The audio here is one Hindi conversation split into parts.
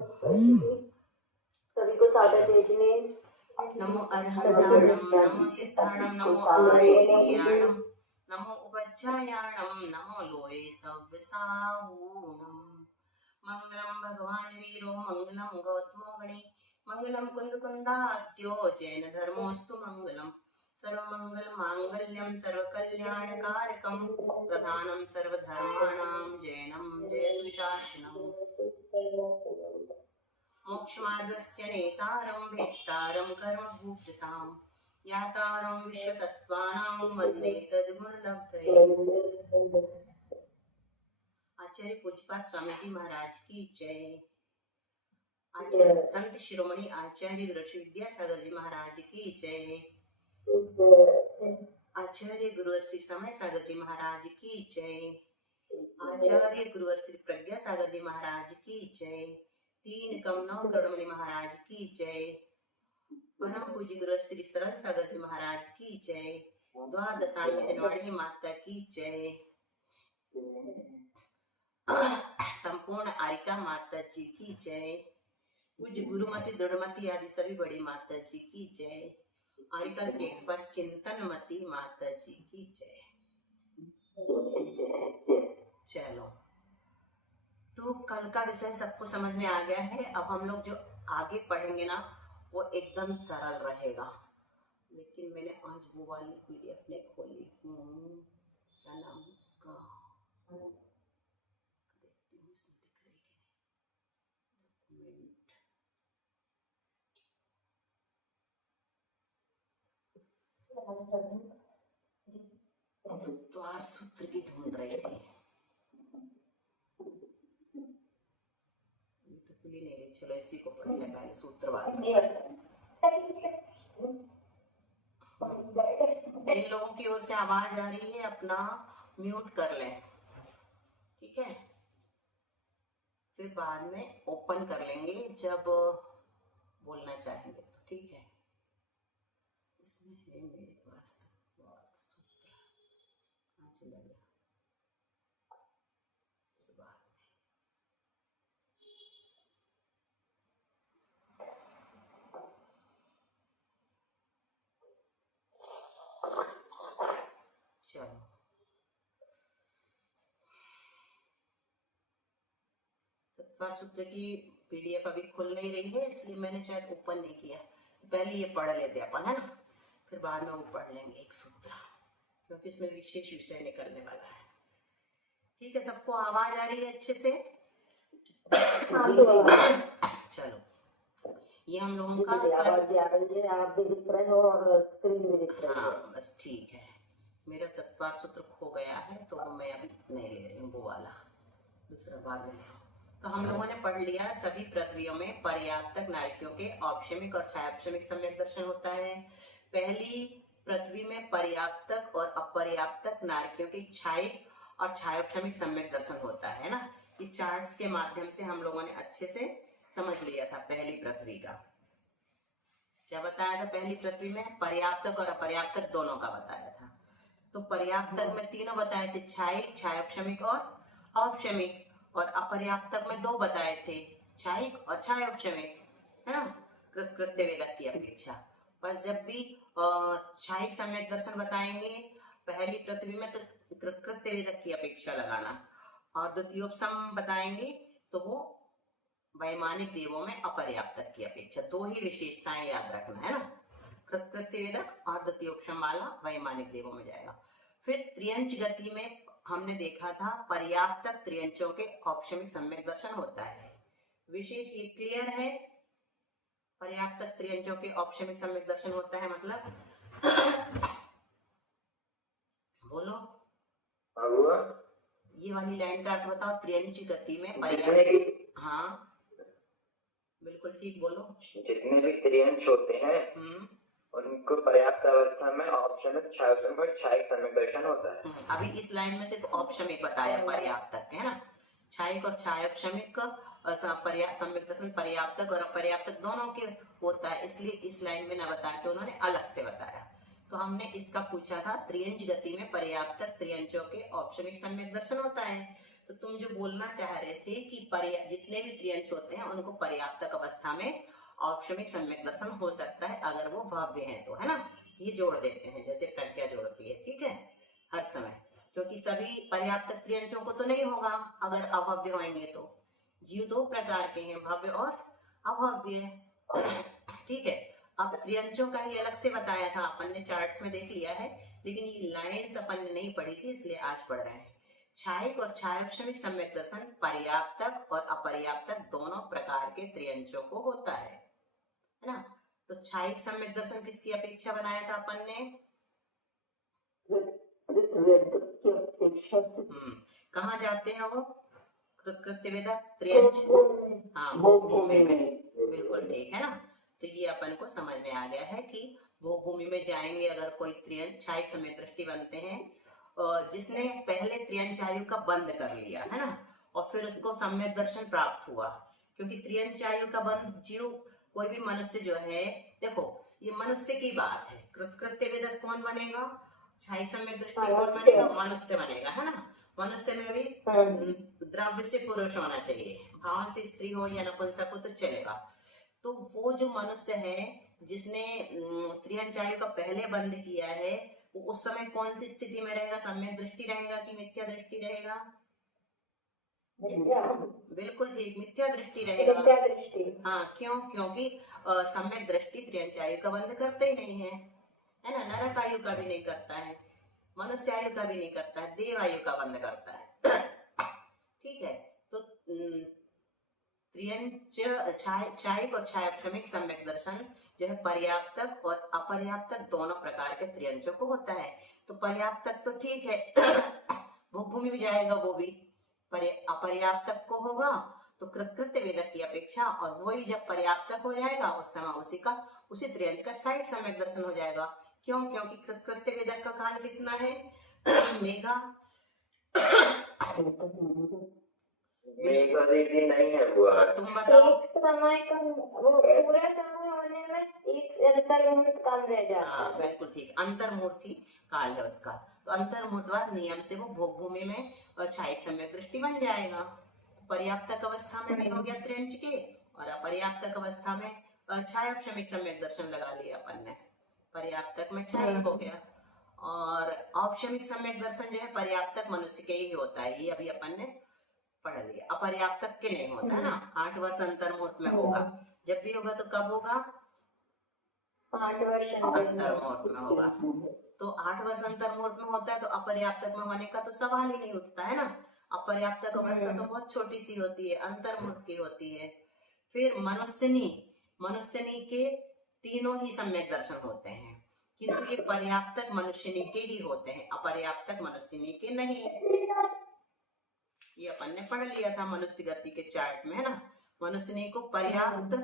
सभी को सादर जय जिनेन्द्र। नमो अर्हन्ताणं नमो सिद्धाणं नमो आयुर्वेदियाणं नमो उपज्जायाणं नमो लोये सव्यसाहूणम्। मंगलम भगवान वीरो मंगलम गौतमो गणे मंगलम कुंदकुंदाद्यो जैन धर्मोस्तु मंगलम सर्वमंगल मांगल्यम सर्वकल्याणकारकम प्रधानम सर्वधर्माणां जैनम जयतु शासनम्। मोक्षमार्गस्य नेतारं भेत्तारं कर्मभूषितां यातारं विश्वतत्त्वानां वन्दे तद्गुणलब्धये। आचार्य पूज्यपाद स्वामी जी महाराज की जय। आचार्य संत शिरोमणि आचार्य ऋषि विद्यासागर जी महाराज की जय। आचार्य गुरुवर श्री समय सागर जी महाराज की जय। आचार्य गुरुवर श्री प्रज्ञा सागर जी महाराज की जय। 3 कम 9 करोड़मणि महाराज की जय। परम पूज्य गुरु श्री सरल सागर जी महाराज की जय। द्वादशांग जनवाणी माता की जय। संपूर्ण आरिका माता जी की जय। पूज्य गुरुमती दृढ़मती आदि सभी बड़ी माता जी की जय। आरिका श्री एक्सपर्ट चिंतनमती माता जी की जय। चलो, तो कल का विषय सबको समझ में आ गया है। अब हम लोग जो आगे पढ़ेंगे ना वो एकदम सरल रहेगा। लेकिन मैंने आज वो वाली पीडीएफ नहीं खोली, क्या नाम है उसका, देखती हूँ इसमें दिख रही है। द्वार सूत्र की ढूंढ रही थी, तो खुली नहीं रही। चलो इसी को पढ़ने पहले सूत्रवाद। जिन लोगों की ओर से आवाज आ रही है अपना म्यूट कर लें, ठीक है। फिर बाद में ओपन कर लेंगे जब बोलना चाहेंगे तो, ठीक है। इसमें है मेरे पास सूत्र, कहाँ चला गया। चलो, तत्पर सूत्र की पीडीएफ अभी खुल नहीं रही है, इसलिए मैंने शायद ओपन नहीं किया। पहले ये पढ़ लेते अपन, है ना, फिर बाद में वो पढ़ लेंगे एक सूत्र, क्योंकि इसमें विशेष विषय निकलने वाला है। ठीक है, सबको आवाज आ रही है अच्छे से? चलो, ये हम लोगों का आवाज आ रही है, आप भी दिख रहे हो और स्क्रीन भी दिख रही है। हाँ बस ठीक है। मेरा तत्पर सूत्र खो गया है तो मैं अभी नहीं ले रही हूँ, वो वाला दूसरा बाद में। तो हम लोगों ने पढ़ लिया सभी पृथ्वियों में पर्याप्तक नायकों के औपशमिक और छायापशमिक सम्यक दर्शन होता है। पहली पृथ्वी में पर्याप्तक और अपर्याप्तक नायकों के छायिक और छायोपशमिक सम्यक दर्शन होता है ना। ये चार्ट्स के माध्यम से हम लोगों ने अच्छे से समझ लिया था। पहली पृथ्वी का क्या बताया था? पहली पृथ्वी में पर्याप्तक और अपर्याप्तक दोनों का बताया था। तो पर्याप्तक में तीनों बताए थे, छायिक, छायोपशमिक और औपशमिक, और अपर्याप्तक में 2 बताए थे, छायिक और छायोपशमिक, है ना, कृत्य वेदक की अपेक्षा। बस जब भी छायिक सम्यक दर्शन बताएंगे पहली पृथ्वी में तो कृत्य वेदक की अपेक्षा लगाना, और द्वितीयोपसम बताएंगे तो वो वैमानिक देवों में अपर्याप्तक की अपेक्षा। 2 ही विशेषताएं याद रखना, है ना, कृत्य वेदक और द्वितीयोपसम वाला वैमानिक देवों में जाएगा। फिर त्रियंच गति में हमने देखा था पर्याप्तक त्रियंचों के औपशमिक सम्यक दर्शन होता है। विशेष ये क्लियर है? पर्याप्तक त्रियंचों के औपशमिक सम्यक दर्शन होता है मतलब बोलो। ये वाली लाइन का अर्थ बताओ। त्रियंच गति में पर्याप्त, हाँ बिल्कुल ठीक बोलो। जितने भी त्रियंच होते हैं उनको पर्याप्त अवस्था में औपशमिक, छायोपशमिक और छायिक सम्यक दर्शन होता है। अभी इस लाइन में सिर्फ औपशमिक बताया, पर्याप्तक, है ना। छायिक और छायोपशमिक सम्यक दर्शन पर्याप्तक और अपर्याप्तक दोनों के होता है, इसलिए इस लाइन में न बता के उन्होंने अलग से बताया। तो हमने इसका पूछा था त्रियंच गति में पर्याप्तक त्रियंचों के औपशमिक सम्यक दर्शन होता है। तो तुम जो बोलना चाह रहे थे कि जितने भी त्रियंश होते हैं उनको पर्याप्तक अवस्था में औपशमिक सम्यक दर्शन हो सकता है अगर वो भव्य है तो, है ना। ये जोड़ देते हैं जैसे प्रज्ञा जोड़ती है, ठीक है, हर समय, क्योंकि सभी पर्याप्तक त्रियंशों को तो नहीं होगा अगर अभव्य होंगे तो। जीव दो प्रकार के हैं, भव्य और अभव्य, ठीक है। अब त्रियंशों का ही अलग से बताया था अपन ने, चार्ट्स में देख लिया है, लेकिन ये लाइन्स अपन ने नहीं पढ़ी थी इसलिए आज पढ़ रहे हैं। छायिक और छायोपशमिक सम्यक दर्शन पर्याप्तक और अपर्याप्तक दोनों प्रकार के त्रियंशों को होता है ना। तो छायिक सम्यक दर्शन किसकी अपेक्षा बनाया था अपन ने? कृतवेदक की अपेक्षा से। कहाँ जाते हैं वो कृत्यवेदक त्रियंश? हाँ, भोगभूमि में, बिल्कुल ठीक है ना। तो ये अपन को समझ में आ गया है कि भोगभूमि में जाएंगे अगर कोई त्रियंश छायिक सम्यक दृष्टि बनते हैं जिसने पहले त्रियंश आयु का बंद कर लिया है ना, और फिर उसको सम्यक दर्शन प्राप्त हुआ, क्योंकि त्रियंश आयु का बंद जीव कोई भी मनुष्य जो है, देखो ये मनुष्य की बात है, कृत्यवेदक कौन बनेगा, छायिक सम्यक दृष्टि कौन बनेगा, मनुष्य बनेगा, है ना। मनुष्य में भी द्रव्य से पुरुष होना चाहिए, भाव से स्त्री हो या नपुंसक हो तो चलेगा। तो वो जो मनुष्य है जिसने त्रियंश आयु का पहले बंद किया है, वो उस समय कौन सी स्थिति में रहेगा, सम्यक दृष्टि रहेगा कि मिथ्या दृष्टि रहेगा? बिल्कुल ठीक, मिथ्या दृष्टि रहेगा। मिथ्या दृष्टि। हाँ, क्यों? क्योंकि सम्यक दृष्टि त्रियंश आयु का बंद करते ही नहीं है ना। नरक आयु का भी नहीं करता है, मनुष्य आयु का भी नहीं करता है, देव आयु का बंद करता है, ठीक है। तो छायिक और छायोपशमिक सम्यक दर्शन जो है पर्याप्तक और अपर्याप्तक दोनों प्रकार के त्रियंशों को होता है। तो पर्याप्तक तो ठीक है, भोगभूमि भी जाएगा वो भी, अपर्याप्तक को होगा तो कृत्यवेदक की अपेक्षा, और वही जब पर्याप्तक हो जाएगा उस समय उसी त्रियंश का छायिक सम्यक दर्शन हो जाएगा। क्यों? क्योंकि कृत्यवेदक का काल कितना है? मेघा दीदी नहीं है बुआ, तुम बताओ। एक समय का वो पूरा समय होने में एक अंतर्मुहूर्त कम रह जाता है। बिल्कुल ठीक, अंतर्मूर्ति काल है उसका। तो अंतर्मूर्तवाद नियम से वो भोगभूमि में और छायिक सम्यक दृष्टि बन जाएगा। पर्याप्तक अवस्था में भी हो गया त्रियंश के, और अपर्याप्तक अवस्था में छायोपशमिक सम्यक दर्शन लगा लिया अपन ने, पर्याप्तक में छायिक हो गया। और औपशमिक सम्यक दर्शन जो है पर्याप्तक मनुष्य के ही होता है, ये अभी अपन ने पढ़ लिया। अपर्याप्तक के नहीं होता है ना, 8 वर्ष अंतर्मुहूर्त में होगा, जब भी होगा तो कब होगा? 8 वर्ष अंतर्मुहूर्त में होगा। तो 8 वर्ष अंतर्मुहूर्त में होता है तो अपर्याप्तक में होने का तो सवाल ही नहीं उठता है ना। अपर्याप्तक अवस्था तो बहुत छोटी सी होती है, अंतर्मुहूर्त की होती है। फिर मनुष्यनी के तीनों ही सम्यक दर्शन होते हैं, किंतु ये पर्याप्तक मनुष्यनी के ही होते हैं, अपर्याप्तक मनुष्यनी के नहीं। ये अपन ने पढ़ लिया था मनुष्य गति के चार्ट में, है ना। मनुष्यनी को पर्याप्त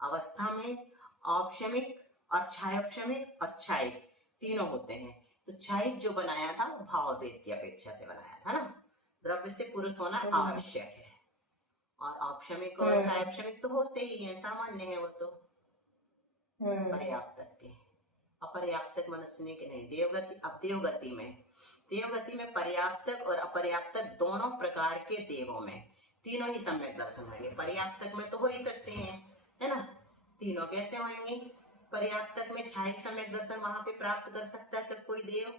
अवस्था में औपशमिक और छायोपशमिक और छायिक तीनों होते हैं। तो छायिक जो बनाया था वो भावभेद की अपेक्षा से बनाया था ना, द्रव्य से पुरुष होना आवश्यक है, और औपशमिक और छायोपशमिक तो होते ही हैं, सामान्य है वो तो पर्याप्तक के। अपर्याप्तक मनुष्य के नहीं। देवगति, अब देवगति में पर्याप्तक और अपर्याप्तक दोनों प्रकार के देवों में तीनों ही सम्यक दर्शन होंगे। पर्याप्तक में तो हो ही सकते हैं, है ना, तीनों कैसे होंगे? पर्याप्तक में छायिक सम्यक दर्शन वहां पे प्राप्त कर सकता है कोई देव?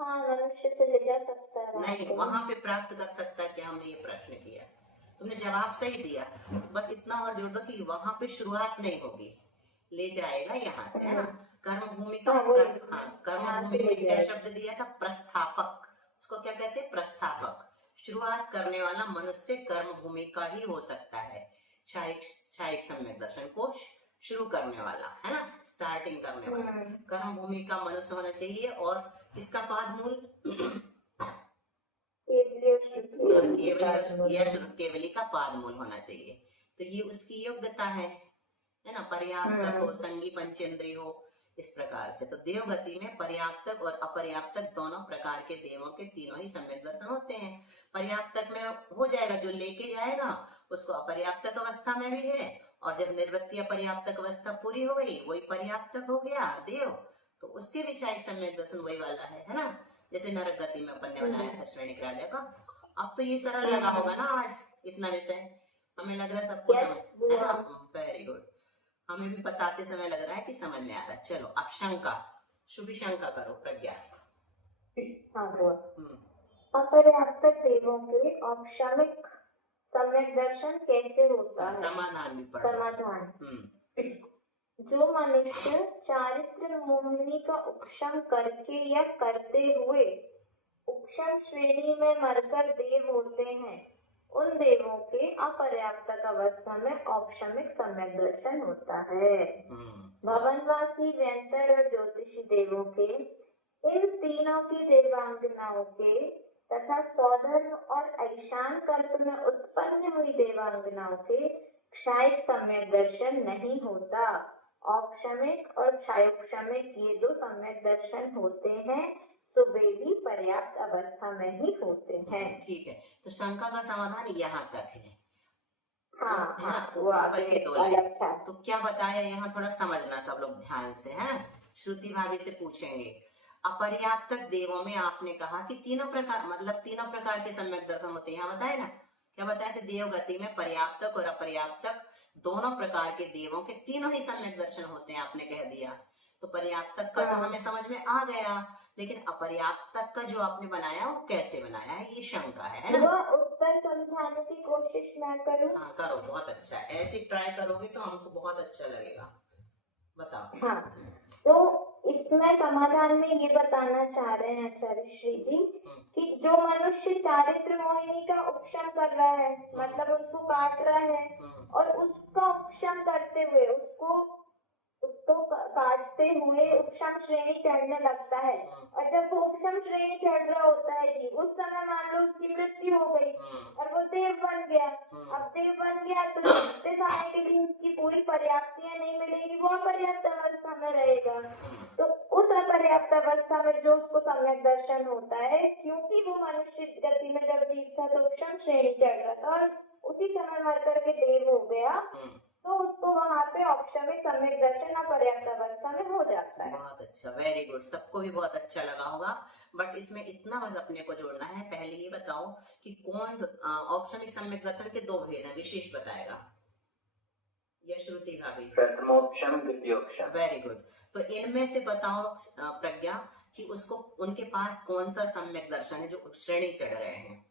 हाँ, मनुष्य से ले जा सकता है नहीं, वहां पे प्राप्त कर सकता है क्या? हमने ये प्रश्न किया, तुमने जवाब सही दिया, बस इतना और जोड़ दो कि वहां पे शुरुआत नहीं होगी, ले जाएगा यहाँ से, है ना। कर्म भूमि का कर्म भूमि में क्या शब्द दिया था? प्रस्थापक। उसको क्या कहते हैं? प्रस्थापक। शुरुआत करने वाला मनुष्य कर्म भूमि का ही हो सकता है। छायिक सम्यक दर्शन को शुरू करने वाला, है ना, स्टार्टिंग करने वाला कर्म भूमि का मनुष्य होना चाहिए। और किसका पादमूल? केवली का पादमूल होना चाहिए। तो ये उसकी योग्यता है ना, पर्याप्तक हो, संगी पंचेंद्रिय हो, इस प्रकार से। तो देवगति में पर्याप्तक और अपर्याप्तक दोनों प्रकार के देवों के तीनों ही सम्यक दर्शन होते हैं। पर्याप्तक में हो जाएगा, जो लेके जाएगा उसको अपर्याप्तक अवस्था में भी है, और जब निवृत्ति अपर्याप्तक अवस्था पूरी हो गई वही पर्याप्तक हो गया देव, तो उसके भी छायिक सम्यक दर्शन वही वाला है ना। जैसे नरक गति में अपन ने बनाया था श्रेणिक राजा का। अब तो ये सरल लगा होगा ना आज इतना विषय, हमें लग रहा है सबको समझ है ना। वेरी गुड, हमें भी बताते समय लग रहा है कि समझ में आ रहा है। चलो अब शंका, शुभी शंका करो प्रज्ञा। हाँ वो अपर्याप्त देवों के औपचारिक सम्यक दर्शन कैसे होता है? समाधान भी पढ़ो। समाधान, जो मनुष्य चारित्र मोहिनी का उपशम करके या करते हुए उपशम श्रेणी में मरकर देव होते हैं, उन देवों के अपर्याप्त अवस्था में औपशमिक सम्यक दर्शन होता है। भवनवासी, व्यंतर और ज्योतिषी देवों के, इन तीनों की देवांगनाओं के तथा सौधर्म और ऐशान कल्प में उत्पन्न हुई देवांगनाओं के क्षायिक सम्यक दर्शन नहीं होता। औपशमिक और क्षायोपशमिक ये दो सम्यक दर्शन होते हैं, तो वे भी पर्याप्त अवस्था में ही होते हैं। ठीक है, तो शंका का समाधान यहाँ तक है। हाँ, वो आगे अलग था। तो क्या बताया यहाँ, थोड़ा समझना सब लोग ध्यान से है। श्रुति भाभी से पूछेंगे, अपर्याप्त देवों में आपने कहा कि तीनों प्रकार, मतलब तीनों प्रकार के सम्यक दर्शन होते हैं, यहाँ बताए ना। क्या बताया था? देव गति में पर्याप्तक और अपर्याप्तक दोनों प्रकार के देवों के तीनों ही सम्यक दर्शन होते हैं, आपने कह दिया। तो पर्याप्तक का तो हमें समझ में आ गया, लेकिन अपर्याप्तक का जो आपने बनाया वो कैसे बनाया है, ये शंका है ना। उत्तर समझाने की कोशिश मैं करूं? हाँ करो, बहुत अच्छा, ऐसे ट्राई करोगे तो हमको बहुत अच्छा लगेगा। बताओ। हाँ, तो इसमें समाधान में ये बताना चाह रहे हैं आचार्य श्री जी कि जो मनुष्य चारित्र मोहिनी का उपशम कर रहा है, मतलब उसको काट रहा है और उसका उपशम करते हुए उसको काटते हुए उपशम श्रेणी चढ़ने लगता है, और जब वो उपशम श्रेणी चढ़ रहा होता है जी, उस समय मान लो उसकी मृत्यु हो गई और वो देव बन गया। अब देव बन गया तो जितने समय के लिए उसकी पूरी पर्याप्तियां नहीं मिलेगी, वो अपर्याप्त अवस्था में रहेगा। तो उस अपर्याप्त अवस्था में जो उसको सम्यक दर्शन होता है, क्योंकि वो मनुष्य गति में जब जीव था तो उपशम श्रेणी चढ़ रहा था और उसी समय मर करके देव हो गया, तो उसको वहाँ पे औपचारिक सम्यक दर्शन अपर्याप्त अवस्था में हो जाता है। बहुत अच्छा, वेरी गुड, सबको भी बहुत अच्छा लगा होगा। बट इसमें इतना बस अपने को जोड़ना है, पहले ये बताओ कि कौन औपचारिक सम्यक दर्शन के दो भेद हैं, विशेष बताएगा ये श्रुति भाभी। प्रथमोपशम, द्वितीयोपशम। वेरी गुड, तो इनमें से बताओ प्रज्ञा कि उसको उनके पास कौन सा सम्यक दर्शन है जो श्रेणी चढ़ रहे हैं।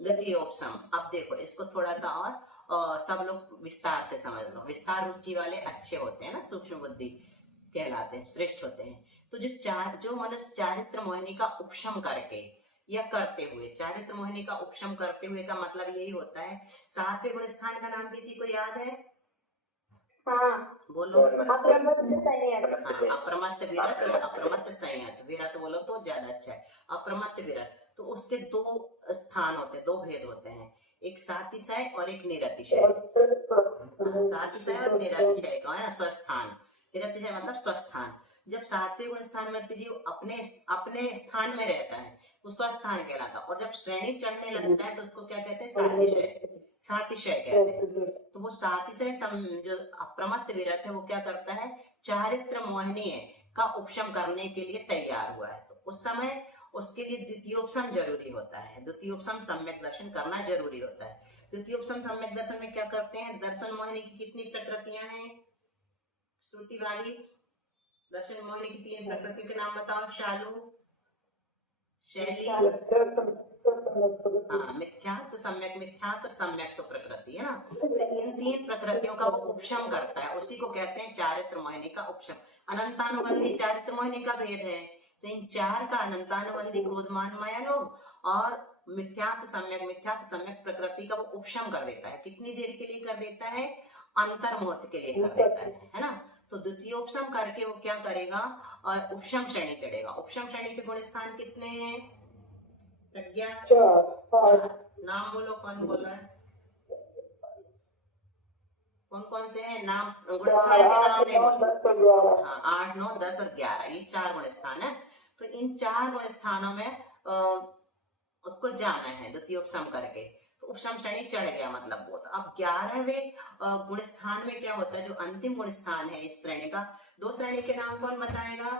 द्वितीयोपशम। अब देखो इसको थोड़ा सा और सब लोग विस्तार से समझ लो, विस्तार रुचि वाले अच्छे होते हैं ना, सूक्ष्म बुद्धि कहलाते हैं, श्रेष्ठ होते हैं। तो जो मनुष्य चारित्र मोहिनी का उपशम करके या करते हुए, चारित्र मोहिनी का उपशम करते हुए का मतलब यही होता है, सातवें गुण स्थान का नाम किसी को याद है? हाँ बोलो। अप्रमत्त संयत। अप्रमत्त विरत या अप्रमत्त संयत, विरत बोलो तो ज्यादा अच्छा है। अप्रमत्त विरत, तो उसके दो स्थान होते हैं, दो भेद होते हैं, एक सातिशय और एक निरतिशय। सातिशय और निरतिशय का है स्वस्थान, निरतिशय मतलब स्वस्थान। जब सातवें गुण स्थान में जीव अपने स्थान में रहता है तो स्वस्थान कहलाता है, और जब श्रेणी चढ़ने लगता है तो उसको क्या कहते हैं? सातिशय, सातिशय कहते हैं। तो वो सातिशय जो अप्रमत्त विरत है वो क्या करता है? चारित्र मोहिनी का उपशम करने के लिए तैयार हुआ है, तो उस समय उसके लिए द्वितीयोपशम जरूरी होता है, द्वितीयोपशम सम्यक दर्शन करना जरूरी होता है। द्वितीयोपशम सम्यक दर्शन में क्या करते हैं? दर्शन मोहिनी की कितनी प्रकृतियां हैं श्रुति भाभी? दर्शन मोहिनी की 3 प्रकृतियों के नाम बताओ। शालू, शैली। हाँ, मिथ्यात्व, सम्यक मिथ्यात्व, सम्यक तो प्रकृति है ना। इन 3 प्रकृतियों का वो उपशम करता है, उसी को कहते हैं चारित्र मोहिनी का उपशम। अनंतानुबंधी चारित्र मोहिनी का भेद है, तो इन 4 का अनंतानुबंधी क्रोधमान माया लोग और मिथ्यात्व सम्यक प्रकृति का वो उपशम कर देता है। कितनी देर के लिए कर देता है? अंतर्मुहूर्त के लिए कर देता है ना। तो द्वितीयोपशम करके वो क्या करेगा? और उपशम श्रेणी चढ़ेगा। उपशम श्रेणी के गुण स्थान कितने हैं प्रज्ञा? 4। नाम बोलो, कौन बोल रहा है? कौन कौन से हैं नाम? गुण स्थान के नाम नहीं बोलो। हाँ, 8, 9, 10 और 11, ये 4 गुण स्थान है। तो इन 4 गुण स्थानों में उसको जाना है द्वितीयोपशम करके, तो उपशम श्रेणी चढ़ गया मतलब वो। अब 11वें गुण स्थान में क्या होता है? जो अंतिम गुण स्थान है इस श्रेणी का, 2 श्रेणी के नाम कौन बताएगा?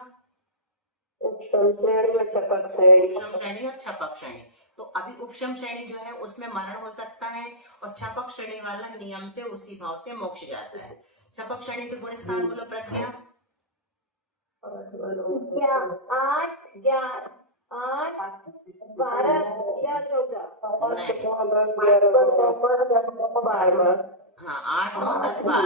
उपशम श्रेणी और छपक श्रेणी। उपशम श्रेणी और छपक श्रेणी। तो अभी उपशम श्रेणी जो है उसमें मरण हो सकता है और छपक श्रेणी वाला नियम से उसी भाव से मोक्ष जाता है। छपक श्रेणी के गुण स्थान बोलो प्रज्ञा। 8, 12 या 14। हाँ 8, 9, 10, 12।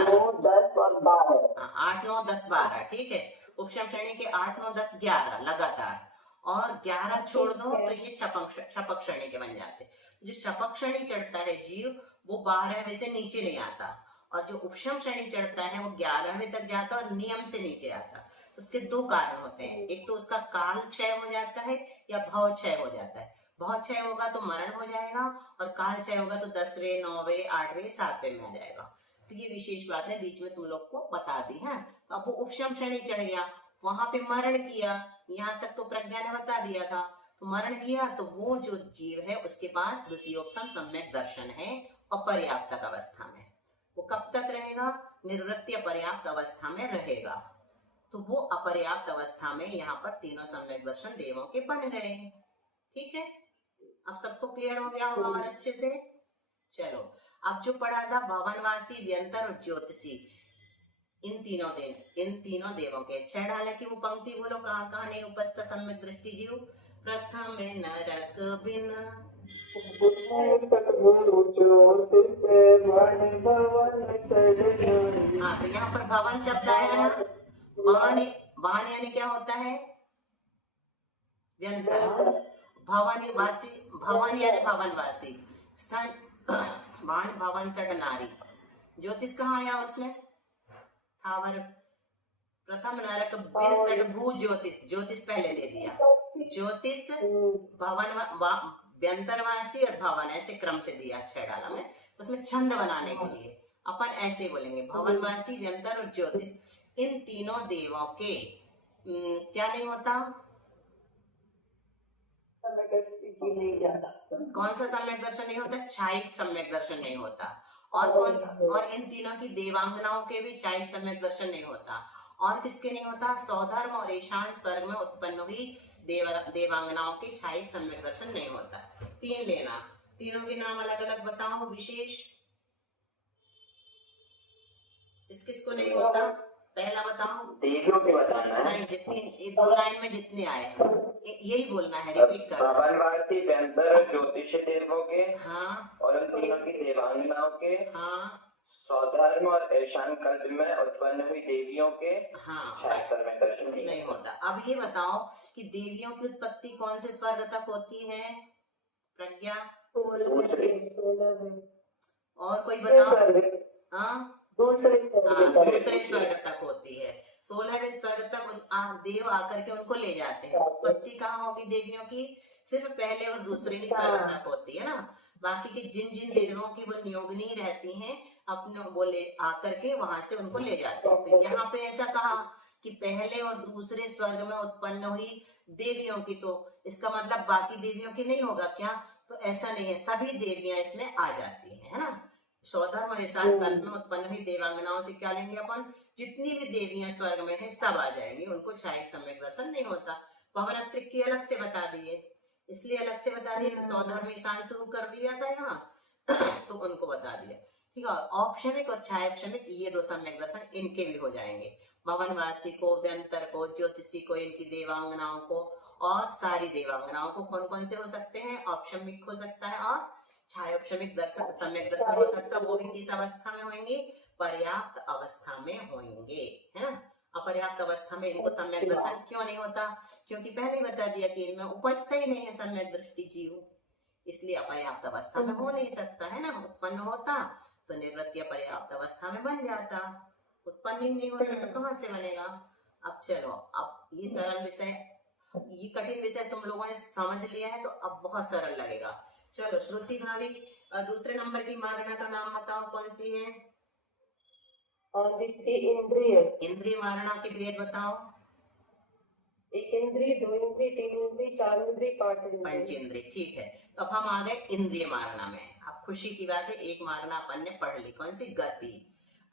हाँ 8, 9, 10, 12 ठीक है। उपशम श्रेणी के 8, 9, 10, 11 लगातार और 11 छोड़ दो तो ये छपक श्रेणी के बन जाते। जो छपक श्रेणी चढ़ता है जीव वो 12वें से नीचे नहीं आता और जो उपशम श्रेणी चढ़ता है वो 11वें तक जाता है और नियम से नीचे आता। उसके दो कारण होते हैं, एक तो उसका काल क्षय हो जाता है या भव क्षय हो जाता है। भव क्षय होगा तो मरण हो जाएगा और काल क्षय होगा तो 10वें, 9वें, 8वें, 7वें में आ जाएगा। तो ये विशेष बात है बीच में तुम लोग को बता दी है। अब वो उपशम श्रेणी चढ़ गया, वहां पे मरण किया, यहाँ तक तो प्रज्ञा ने बता दिया था। तो मरण किया तो वो जो जीव है उसके पास द्वितीयोपशम सम्यक दर्शन है अपर्याप्त अवस्था में। वो कब तक रहेगा? निवृत्ति अपर्याप्त अवस्था में रहेगा। तो वो अपर्याप्त अवस्था में यहाँ पर तीनों सम्यक दर्शन देवों के बन गए। ठीक है, अब सबको क्लियर हो गया होगा और अच्छे से। चलो अब जो पढ़ा था भवनवासी, व्यंतर और ज्योतिषी, इन तीनों देवों के 6 डाले की वो पंक्ति बोलो कहाँ कहाँ नहीं उपस्थित सम्यक दृष्टि जीव। प्रथम नरक बिन हाँ, तो यहाँ पर भवन शब्द आया ना। भवन यानी क्या होता है? व्यंतर। भवन यानी भवनवासी। भवन सट नारी। ज्योतिष कहाँ आया उसमें? प्रथम नरक बिन सट भू ज्योतिष। ज्योतिष पहले दे दिया। ज्योतिष, भवन, व्यंतरवासी और भवन ऐसे क्रम से दिया 6 डाला में। उसमें छंद बनाने के लिए अपन ऐसे बोलेंगे भवनवासी, व्यंतर और ज्योतिष। इन तीनों देवों के क्या नहीं होता? नहीं जाता। कौन सा सम्यक दर्शन नहीं होता? छायिक सम्यक दर्शन नहीं होता। और इन तीनों की देवांगनाओं के भी छायिक सम्यक दर्शन नहीं होता। और किसके नहीं होता? सौधर्म और ईशान स्वर्ग में उत्पन्न हुई देवांगनाओं के छायिक सम्यक दर्शन नहीं होता। 3 लेना, तीनों के नाम अलग अलग बताओ विशेष। किसको नहीं होता? पहला बताओ। देवियों के बताना है। नहीं, जितनी 2 लाइन में जितने आए यही बोलना है, रिपीट कर। भवनवासी, व्यंतर, ज्योतिष देवों के, हाँ, और उन तीनों की देवांगनाओं के, हाँ, सौधर्म और ईशान कल्प में उत्पन्न हुई देवियों के, हाँ, दर्शन नहीं होता। अब ये बताओ कि देवियों की उत्पत्ति कौन से स्वर्ग तक होती है प्रज्ञा? और कोई बताओ? हाँ, दूसरे स्वर्ग तक होती है। 16वें स्वर्ग तक देव आकर के उनको ले जाते हैं। उत्पत्ति कहाँ होगी देवियों की? सिर्फ पहले और दूसरे ही स्वर्ग तक होती है ना। बाकी के जिन देवों की वो नियोगनी रहती हैं अपने बोले आकर के वहां से उनको ले जाते हैं। तो यहाँ पे ऐसा कहा कि पहले और दूसरे स्वर्ग में उत्पन्न हुई देवियों की, तो इसका मतलब बाकी देवियों की नहीं होगा क्या? तो ऐसा नहीं है, सभी देवियां इसमें आ जाती है ना। सौधर्म और ईशान कल्प में उत्पन्न हुई देवांगनाओं से क्या लेंगे अपन? जितनी भी देवियां स्वर्ग में है सब आ जाएंगी, उनको छायिक सम्यक दर्शन नहीं होता। पवनत्रिक की अलग से बता दिए, इसलिए अलग से बता दिए। सौधर्म ईशान शुरू कर दिया था यहाँ तो उनको बता दिया। ठीक है, औपशमिक और छायोपशमिक ये 2 सम्यक दर्शन इनके भी हो जाएंगे। भवनवासी को, व्यंतर को, ज्योतिषी को, इनकी देवांगनाओं को और सारी देवांगनाओं को कौन कौन से हो सकते हैं? औपशमिक हो सकता है और छायोपशमिक दर्शन सम्यक दर्शन हो सकता है। वो भी किस अवस्था में होंगे? पर्याप्त अवस्था में होंगे, है ना। अपर्याप्त अवस्था में इनको सम्यक दर्शन क्यों नहीं होता? क्योंकि पहले ही बता दिया कि इनमें उपजता ही नहीं है सम्यक दृष्टि जीव, इसलिए अपर्याप्त अवस्था में हो नहीं सकता है ना। उत्पन्न होता तो निवृत्ति पर्याप्त अवस्था में बन जाता, उत्पन्न ही नहीं होता तो कहाँ से बनेगा। अब चलो, अब ये सरल विषय, ये कठिन विषय तुम लोगों ने समझ लिया है तो अब बहुत सरल लगेगा। चलो श्रुति भाभी, दूसरे नंबर की मारणा का नाम बताओ कौन सी है? इंद्रिय। इंद्रिय मारणा के भेद बताओ। 1 इंद्रिय, 2 इंद्रिय, 3 इंद्रिय, 4 इंद्रिय, 5 इंद्रिय। ठीक है, तो अब हम आ गए इंद्रिय मारणा में। अब खुशी की बात है, एक मारणा अपन ने पढ़ ली, कौन सी? गति।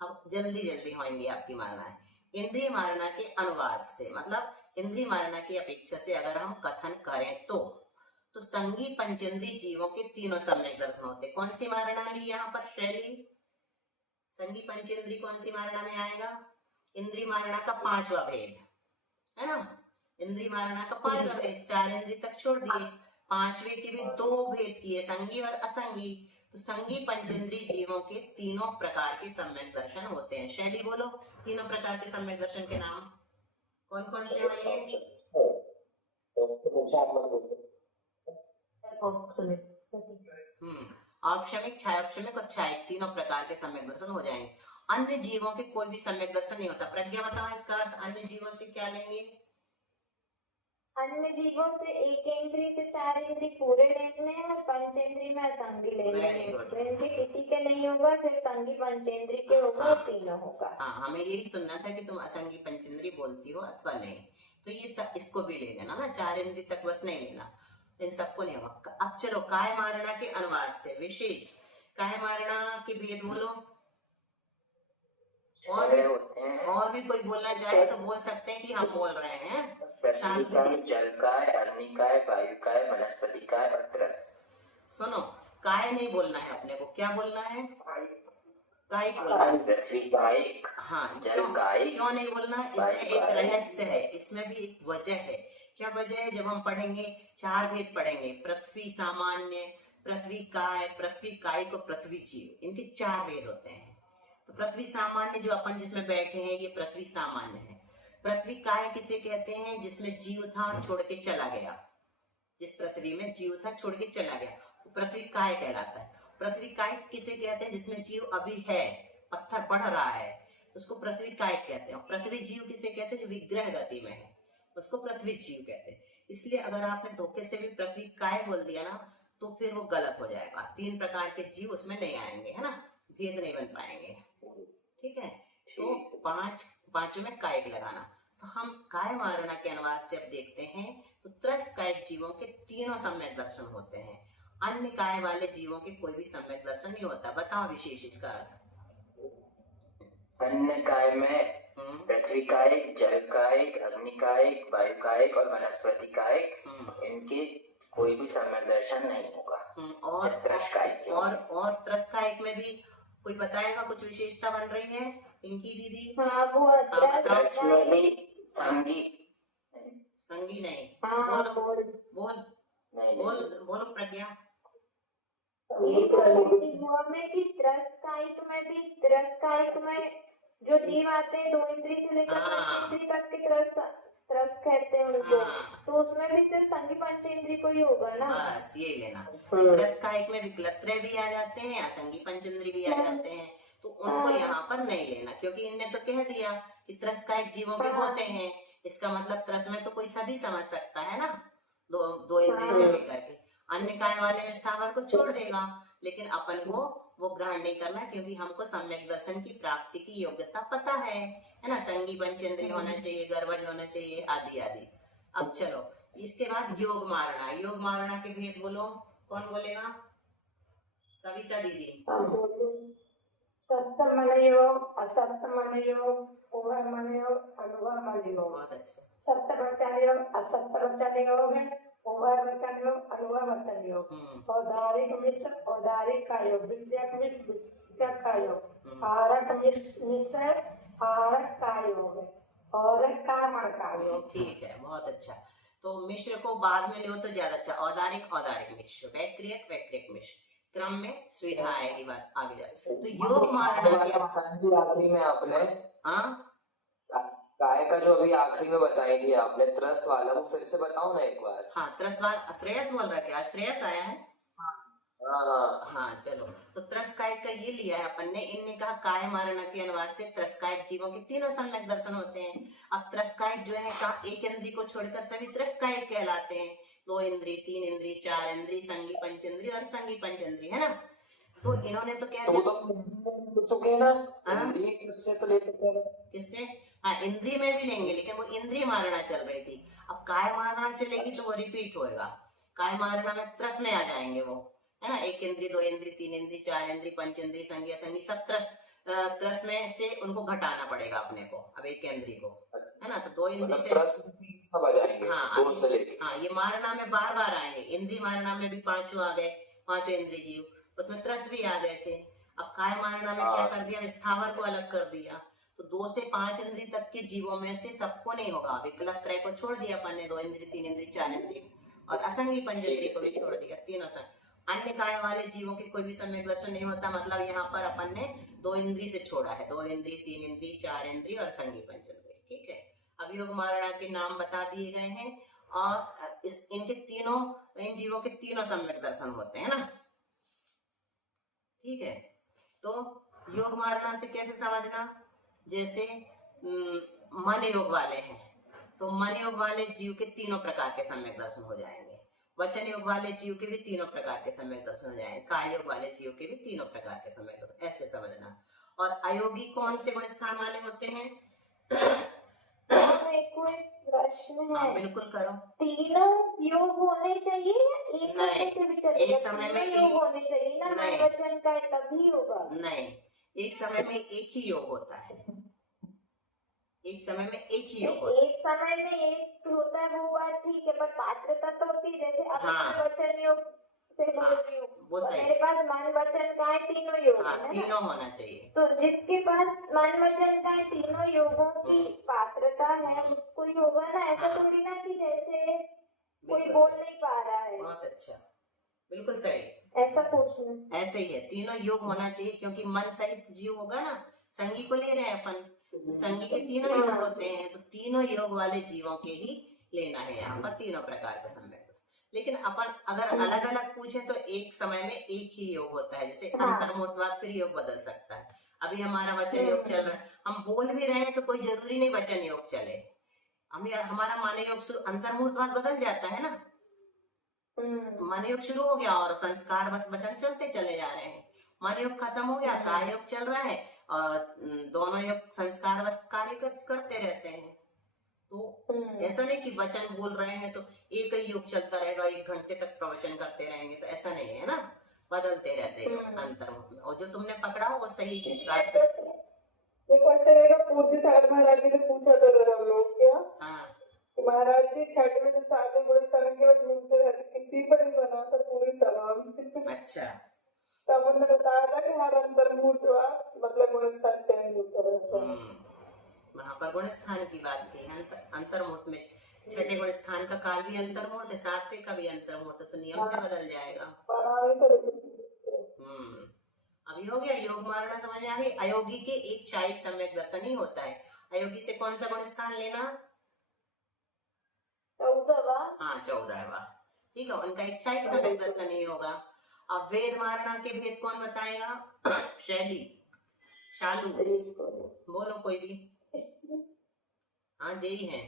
अब जल्दी होंगी आपकी मारणा। इंद्रिय मारणा के अनुवाद से मतलब इंद्रिय मारणा की अपेक्षा से अगर हम कथन करें तो संगी पंचेंद्रिय जीवों के तीनों सम्यक दर्शन होते। कौन सी मारणा ली यहाँ पर शैली? संगी पंचेंद्रिय कौन सी मारणा में आएगा? इंद्रिय मारणा का 5वां भेद है ना। इंद्रिय मारणा का 5वां भेद, 4 इंद्रिय तक छोड़ दिए, 5वें के भी 2 भेद किए, संगी और असंगी। तो संगी पंचेंद्रिय जीवों के तीनों प्रकार के सम्यक दर्शन होते हैं। शैली बोलो तीनों प्रकार के सम्यक दर्शन के नाम कौन कौन से होंगे? औपशमिक, छायोपशमिक और छायिक तीनों प्रकार के सम्यक दर्शन हो जाएंगे। अन्य जीवों के कोई भी सम्यक दर्शन नहीं होता। प्रज्ञा बताओ इसका अर्थ अन्य जीवों से क्या लेंगे? अन्य जीवों से 1 इंद्रिय से 4 इंद्रिय पूरे लेने हैं और पंचेंद्रिय में असंगी ले लेंगे। तो इंद्रिय किसी के नहीं होगा, सिर्फ संगी पंचेंद्रिय के होगा और तीनों होगा। हाँ, हमें यही सुनना था कि तुम असंगी पंचेंद्रिय बोलती हो अथवा नहीं। तो ये इसको भी ले लेना ना, 4 इंद्रिय तक बस नहीं लेना, इन सबको नहीं होगा। अब चलो काय मारणा के अनुवाद से विशेष काय मारणा के भेद बोलो। और भी कोई बोलना चाहे तो बोल सकते हैं कि हम बोल रहे हैं। पृथ्वी काय, जल काय, अग्नि काय, वायु काय, वनस्पति काय और त्रस। सुनो, काय नहीं बोलना है अपने को, क्या बोलना है? कायिक बोलना है। पृथ्वी कायिक, हाँ, जल कायिक। क्यों नहीं बोलना है? इसमें एक रहस्य है, इसमें भी एक वजह है। क्या वजह है? जब हम पढ़ेंगे 4 भेद पढ़ेंगे, पृथ्वी सामान्य, पृथ्वी काय, पृथ्वी कायिक और पृथ्वी जीव, इनके 4 भेद होते हैं। तो पृथ्वी सामान्य जो अपन जिसमें बैठे हैं ये पृथ्वी सामान्य है। पृथ्वी काय किसे कहते हैं? जिसमें जीव था और छोड़ के चला गया, जिस पृथ्वी में जीव था छोड़ के चला गया, वो पृथ्वी काय कहलाता है। पृथ्वी काय किसे कहते हैं? जिसमें जीव अभी है, पत्थर बढ़ रहा है, उसको पृथ्वी काय कहते हैं। पृथ्वी जीव किसे कहते हैं? जो विग्रह गति में है, उसको पृथ्वी जीव कहते हैं। इसलिए अगर आपने धोखे से भी पृथ्वी काय बोल दिया ना तो फिर वो गलत हो जाएगा। 3 प्रकार के जीव उसमें नहीं आएंगे, है ना, भेद नहीं बन पाएंगे। ठीक है, तो 5 में कायिक लगाना। तो हम काय मारणा के अनुवाद से अब देखते हैं तो त्रस कायिक जीवों के तीनों सम्यक दर्शन होते हैं। अन्य काय वाले जीवों के कोई भी सम्यक दर्शन नहीं होता। बताओ विशेष इसका अर्थ। अन्य काय में पृथ्वी कायिक, जल कायिक, अग्नि कायिक, वायु कायिक और वनस्पति कायिक, इनके कोई भी सम्यक दर्शन नहीं होगा। और त्रस कायिक में भी कोई बताएगा कुछ विशेषता बन रही है इनकी दीदी? हाँ, वो संगी नहीं। हाँ, बोलो प्रज्ञा। कि त्रस कायिक में जो जीव आते हैं 2 इंद्रिय से लेकर 5 इंद्रिय तक के त्रस कहते हैं उनको। तो उसमें भी सिर्फ संगी पंचेंद्रिय को ही होगा ना। बस यही लेना। त्रस कायिक में विकलत्रय भी आ जाते हैं, असंगी पंचेंद्रिय भी आ जाते हैं, तो उनको यहाँ पर नहीं लेना, क्योंकि इनने तो कह दिया कि त्रस कायिक जीवों के होते हैं। इसका मतलब त्रस में तो कोई सभी समझ सकता है ना, 2 इंद्रिय से लेकर के। अन्य काय वाले में स्थावर को छोड़ देगा, लेकिन अपन को वो ग्रहण नहीं करना, क्योंकि हमको सम्यक दर्शन की प्राप्ति की योग्यता पता है ना। संगी पंचेंद्रिय होना चाहिए, गर्भज होना चाहिए, आदि आदि। अब चलो इसके बाद योग मारणा। योग मारणा के भेद बोलो, कौन बोलेगा? सविता दीदी। सत्य मन योग, असत्य मन योग, उभय मन योग, अनुभव मन योग। बहुत अच्छा। सत्य वचन योग, असत्य वचन योग है, उभय वचन योग, अनुभव वचन योग। औदारिक मिश्र, औदारिक का योग, विद्यक मिश्र, विद्यक का योग, आरक मिश्र, आरक का योग है, और कार्मण का योग। ठीक है, बहुत अच्छा। तो मिश्र को बाद में लो तो ज्यादा अच्छा। औदारिक मिश्र, वैक्रियक मिश्र, क्रम में सुविधा आएगी, बात आगे जाए। तो योग मारणा आखिरी में आपने काय का जो अभी आखिरी में बताई थी आपने, त्रस वाला, वो फिर से बताओ ना एक बार। हाँ, त्रस वाला श्रेयस बोल रहा है क्या? श्रेयस आया है। हाँ, चलो तो त्रस कायिक का ये लिया है अपन ने। इनने कहा काय मारणा के अनुवाद से त्रस कायिक जीवों के तीनों सम्यक दर्शन होते हैं। अब त्रस कायिक जो है कहा 1 इंद्रिय को छोड़कर सभी त्रस कायिक कहलाते हैं। 2 इंद्रिय, 3 इंद्रिय, 4 इंद्रिय, संगी पंचेंद्रिय और संगी पंचेंद्रिय, है ना। तो इन्होंने तो कह दिया किससे? हाँ, इंद्रिय में भी लेंगे, लेकिन वो इंद्रिय मारणा चल रही थी। अब काय मारणा चलेगी तो वो रिपीट होएगा। काय मारणा में त्रस में आ जाएंगे वो, है ना। 1 इंद्रिय, 2 इंद्रिय, 3 इंद्रिय, 4 इंद्रिय, पंचेंद्रिय, संगी असंगी सब त्रस त्रस में से उनको घटाना पड़ेगा अपने को, अब एक केंद्री को, है ना। तो 2 इंद्री से सब आ जाएंगे। हाँ, 2 से लेके हाँ, ये मारणा में बार बार आएंगे। इंद्री मारणा में भी 5 आ गए, 5 इंद्रिय जीव, उसमें त्रस भी आ गए थे। अब काय मारणा में क्या कर दिया, स्थावर को अलग कर दिया। तो 2 से 5 इंद्रिय तक के जीवों में से सबको नहीं होगा। विकल्प त्रय को छोड़ दिया अपन ने, 2 इंद्रिय, 3 इंद्रिय, 4 इंद्रिय, और असंगी पंचेंद्रिय को भी छोड़ दिया, तीनों संग। अन्य काय वाले जीवों के कोई भी सम्यक दर्शन नहीं होता। मतलब यहाँ पर अपन ने 2 इंद्रिय से छोड़ा है, 2 इंद्रिय, 3 इंद्रिय, 4 इंद्रिय और संगी पंचेंद्रिय, ठीक है। अब योग मारणा के नाम बता दिए गए हैं, और इनके तीनों, इन जीवों के तीनों सम्यक दर्शन होते हैं ना, ठीक है। तो योग मारणा से कैसे समझना, जैसे मन योग वाले हैं तो मन योग वाले जीव के तीनों प्रकार के सम्यक दर्शन हो जाएंगे। वचन योग वाले जीव के भी तीनों प्रकार के सम्यक दर्शन हो जाएंगे। काय योग वाले जीव के भी तीनों प्रकार के सम्यक दर्शन, ऐसे समझना। और अयोगी कौन से गुण स्थान वाले होते हैं? कोई प्रश्न है? बिल्कुल करो। तीनों योग होने चाहिए या एक होने से भी चलेगा? एक समय में योग होने चाहिए ना, मन वचन का तभी होगा। नहीं, एक समय में एक ही योग होता है, एक समय में एक ही योग होता है। एक समय में एक होता है वो बात ठीक है, पर पात्रता तो होती है। जैसे अब मैं वचन योग से बोल रही हूँ, वो सही, मेरे पास मन वचन का है, तीनों योग है, तीनों होना चाहिए। तो जिसके पास मन वचन का है, तीनों योगों की पात्रता है, उसको ही होगा ना। ऐसा थोड़ी ना कि जैसे कोई बोल नहीं पा रहा है। बहुत अच्छा, बिल्कुल सही, ऐसा पूछना। ऐसे ही है, तीनों योग होना चाहिए, क्योंकि मन सहित जीव होगा ना। संगी को ले रहे हैं अपन, संगी के तीनों योग होते हैं, तो तीनों योग वाले जीवों के ही लेना है यहाँ पर, तीनों प्रकार का सम्यक। लेकिन अपन अगर अलग अलग पूछे तो एक समय में एक ही योग होता है। जैसे अंतर्मुखवाद, फिर योग बदल सकता है। अभी हमारा वचन योग चल रहा है, हम बोल भी रहे हैं तो कोई जरूरी नहीं वचन योग चले। हमारा मन योग अंतर्मुखवाद बदल जाता है ना, मन योग शुरू हो गया और संस्कार बस वचन चलते चले जा रहे हैं। मन योग खत्म हो गया, काय योग चल रहा है, और दोनों योग संस्कार बस कार्य करते रहते हैं। तो ऐसा नहीं कि वचन बोल रहे हैं तो एक ही योग चलता रहेगा, 1 घंटे तक प्रवचन करते रहेंगे, तो ऐसा नहीं है ना, बदलते रहते हैं अंतर्मुख में। और जो तुमने पकड़ा वो सही है। ये क्वेश्चन है, पूज्य सागर महाराज जी ने पूछा था जरा हम लोग क्या, महाराज जी 6वें से 7वें गुण स्थान के बाद मिलते रहते, किसी पर नहीं बना था पूरी सभा। अच्छा, तब उन्होंने बताया था कि हर अंतर्मुख मतलब गुण स्थान चेंज होता रहता है। वहाँ पर गुण स्थान की बात की, अंतर्मुहूर्त में 6ठे गुण स्थान का काल भी अंतर्मुहूर्त है, 7वें का भी अंतर्मुहूर्त, तो नियम से बदल जाएगा। अभी हो गया योग मारणा, समझ में आ गई। अयोगी के एक क्षायिक सम्यक दर्शन ही होता है। अयोगी से कौन सा गुण स्थान लेना? 14वां। हाँ, 14वां, ठीक है, उनका एक क्षायिक सम्यक दर्शन ही होगा। अब वेद मारणा के भेद कौन बताएगा? शैली, शालू, बोलो कोई भी। हाँ, यही है,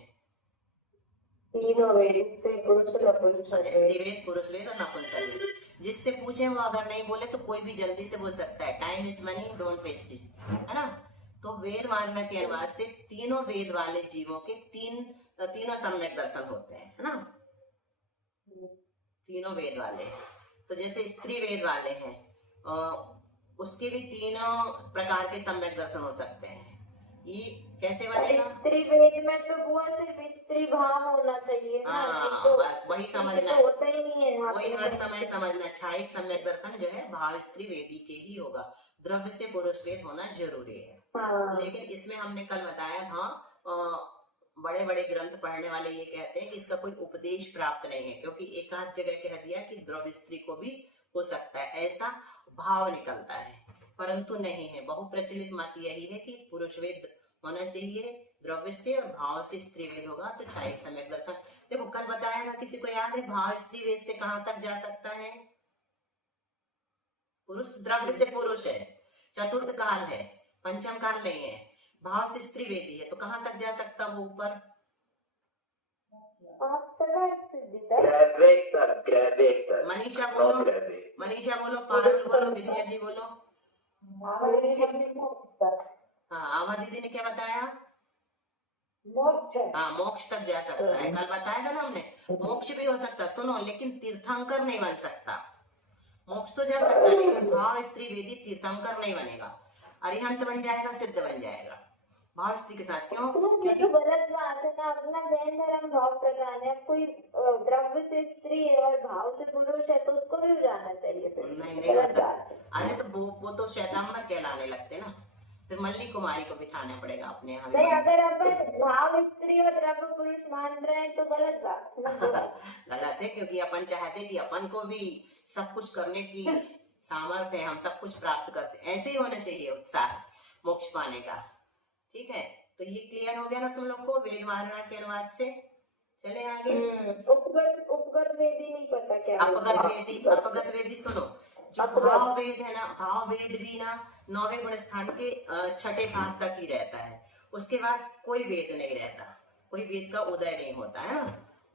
तीनों वेद, पुरुष वेद और नपुंसक वेद। जिससे पूछे वो अगर नहीं बोले तो कोई भी जल्दी से बोल सकता है। Time is money, don't waste it, है ना। तो वेद मारणा के अनुवाद से तीनों वेद वाले जीवों के तीनों सम्यक दर्शन होते हैं, है ना, तीनों वेद वाले। तो जैसे स्त्री वेद वाले हैं, उसके भी तीनों प्रकार के सम्यक दर्शन हो सकते हैं। ये कैसे बनेगा? स्त्री वेद में तो बुआ सिर्फ स्त्री भाव होना चाहिए ना। तो बस वही समझना है, होता ही नहीं है, वही हर समय समझना। क्षायिक सम्यक दर्शन जो है भाव स्त्री वेदी के ही होगा, द्रव्य से पुरुष वेद होना जरूरी है। लेकिन इसमें हमने कल बताया था, बड़े बड़े ग्रंथ पढ़ने वाले ये कहते हैं कि इसका कोई उपदेश प्राप्त नहीं है, क्योंकि एक आध जगह कह दिया कि द्रव्य स्त्री को भी हो सकता है, ऐसा भाव निकलता है, परंतु नहीं है। बहु प्रचलित मत यही है कि पुरुष वेद होना चाहिए, द्रव्य से, और भाव से स्त्री वेद होगा तो क्षायिक सम्यक दर्शन। देखो कल बताया था, किसी को याद है भाव स्त्री वेद से कहां तक जा सकता है? पुरुष द्रव्य से पुरुष है, चतुर्थ काल है, पंचम काल नहीं है, भाव से स्त्री वेदी है, तो कहां तक जा सकता वो ऊपर? मनीषा बोलो, मनीषा बोलो, पारुल बोलो, विजया जी बोलो। हाँ, आमा दीदी ने क्या बताया? मोक्ष। हाँ, मोक्ष तक जा सकता है, कल बताया था ना हमने। मोक्ष भी हो सकता, सुनो, लेकिन तीर्थंकर नहीं बन सकता। मोक्ष तो जा सकता है, लेकिन भाव स्त्री वेदी तीर्थंकर नहीं बनेगा। अरिहंत बन जाएगा, सिद्ध बन जाएगा भाव स्त्री के साथ। क्यों? ये तो गलत बात है ना, अपना जैन धर्म भाव प्रधान है। कोई द्रव्य से स्त्री है और भाव से पुरुष है तो उसको भी जाना चाहिए। फिर नहीं हो सकता। अरे तो वो तो शैतान कहलाने लगते ना, फिर मल्ली कुमारी को बिठाना पड़ेगा अपने यहाँ। नहीं, अगर अपन भाव स्त्री और द्रव्य पुरुष मान रहे हैं तो गलत बात गलत है, क्योंकि अपन चाहते कि अपन को भी सब कुछ करने की सामर्थ्य है, हम सब कुछ प्राप्त करते। ऐसे ही होना चाहिए उत्साह मोक्ष पाने का। ठीक है, तो ये क्लियर हो गया ना तुम लोग को वेद वारणा के अनुवाद से। चले आगे। उपगत वेदी नहीं पता क्या? अपगत वेदी सुनो, जो भाव वेद है ना, भाव वेद भी ना 9वें गुण स्थान के 6ठे भाग तक ही रहता है। उसके बाद कोई वेद नहीं रहता, कोई वेद का उदय नहीं होता है ना।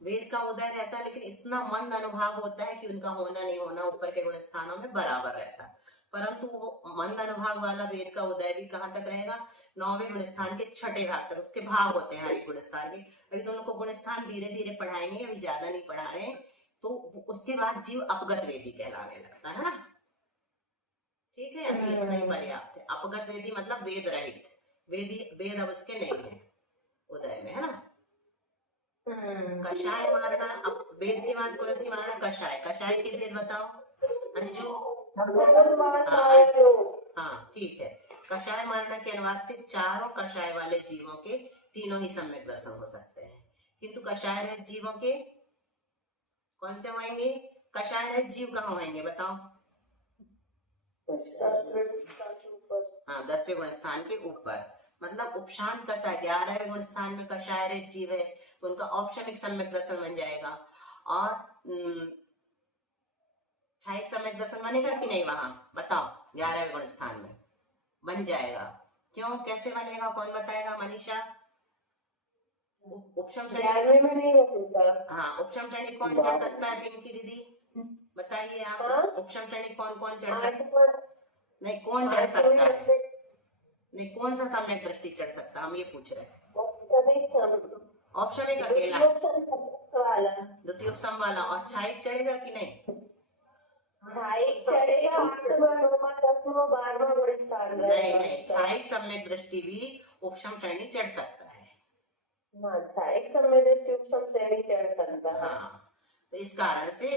वेद का उदय रहता है लेकिन इतना मंद अनुभाग होता है कि उनका होना नहीं होना ऊपर के गुण स्थानों में बराबर रहता। परंतु वो मंद अनुभाग वाला वेद का उदय भी कहाँ तक रहेगा? 9वें गुण स्थान के 6ठे भाग तक। उसके भाग होते हैं हर एक गुण स्थान के। अभी तो उनको गुण स्थान धीरे धीरे पढ़ाएंगे, अभी ज्यादा नहीं पढ़ा रहे हैं। तो उसके बाद जीव अपगत वेदी कहलाने लगता है ना। ठीक है, अभी इतना ही पर्याप्त है। अपगत वेदी मतलब वेद रहित, वेद अब उसके नहीं है उदय में, है ना। कषाय मारना, अब वेद के बाद कौन सी मारना? कषाय। कषाय के वेद बताओ अंजू। हाँ ठीक है, कषाय मारना के अनुवाद से चारों कषाय वाले जीवों के तीनों ही सम्यक दर्शन हो सकते हैं, किंतु कषाय रहित जीवों के कौन से होंगे? कषाय रहित जीव कहाँ होंगे बताओ? हाँ, 10वें गुण स्थान के ऊपर। मतलब उपशांत कषाय 11वें गुण स्थान में कषाय रहित जीव है तो उनका औपशमिक सम्यक दर्शन बन जाएगा। और छायिक सम्यक दर्शन बनेगा कि नहीं वहां बताओ? 11वें गुण स्थान में बन जाएगा। क्यों, कैसे बनेगा? कौन बताएगा? मनीषा। उपशम श्रेणी में नहीं होता। हाँ, उपशम श्रेणी कौन चढ़ सकता है? पिंकी दीदी बताइए आप। उपशम श्रेणी कौन कौन चढ़ सकता है? नहीं, कौन चढ़ सकता है? नहीं, कौन सा सम्यक दृष्टि चढ़ सकता है, हम ये पूछ रहे हैं। ऑप्शन एक अकेला, द्वितीय उपसम वाला। और छायिक चढ़ेगा कि नहीं? चढ़ेगा। नहीं, छायिक सम्यक दृष्टि भी उपशम श्रेणी चढ़ सकता है। छायिक सम्यक दृष्टि उपशम श्रेणी चढ़ सकता है। हाँ, तो इस कारण से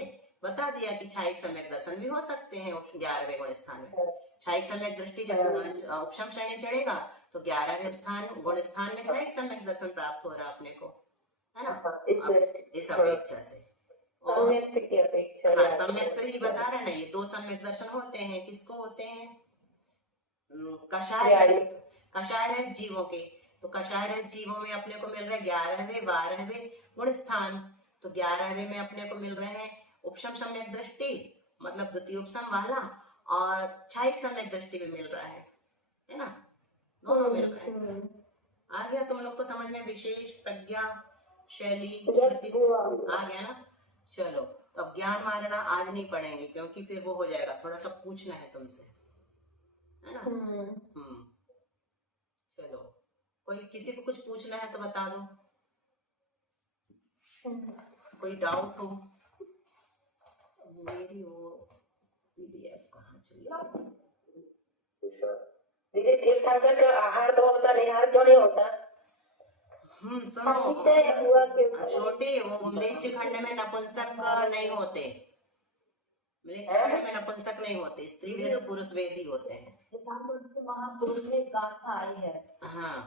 बता दिया कि छायिक सम्यक दर्शन भी हो सकते हैं 11वें गुण स्थान में। छायिक सम्यक दृष्टि जब उपशम श्रेणी चढ़ेगा तो 11वें गुण स्थान में छायिक सम्यक दर्शन प्राप्त हो रहा अपने को, है ना, इस अपेक्षा से। हाँ, सम्यक ही बता रहे ना, ये 2 सम्यक दर्शन होते हैं। किसको होते हैं? कषाय रहित जीवों के। तो कषाय रहित जीवों में अपने को मिल रहे 11वें 12वें गुण स्थान। तो 11वें में अपने को मिल रहे हैं उपशम सम्यक दृष्टि, मतलब द्वितीय उपसम वाला, और छायिक सम्यक दृष्टि भी मिल रहा है ना, दोनों मिल रहे हैं। आ गया तुम लोग को समझ में? विशेष, प्रज्ञा, शैली आ गया ना। चलो, तो अब ज्ञान मारना आज नहीं पढ़ेंगे क्योंकि फिर वो हो जाएगा, थोड़ा सा पूछना है तुमसे, है ना। चलो, कोई किसी को कुछ पूछना है तो बता दो, कोई डाउट हो। मेरी वो पीडीएफ कहाँ चली? दीदी, तीर्थंकर का आहार तो होता, निहार क्यों नहीं होता? सुनो छोटे, वो मृच खंड में नपुंसक नहीं होते। मृच खंड में नपुंसक नहीं होते, स्त्री वेद पुरुष वेद ही होते हैं। महापुरुष में गाथा आई है। हाँ,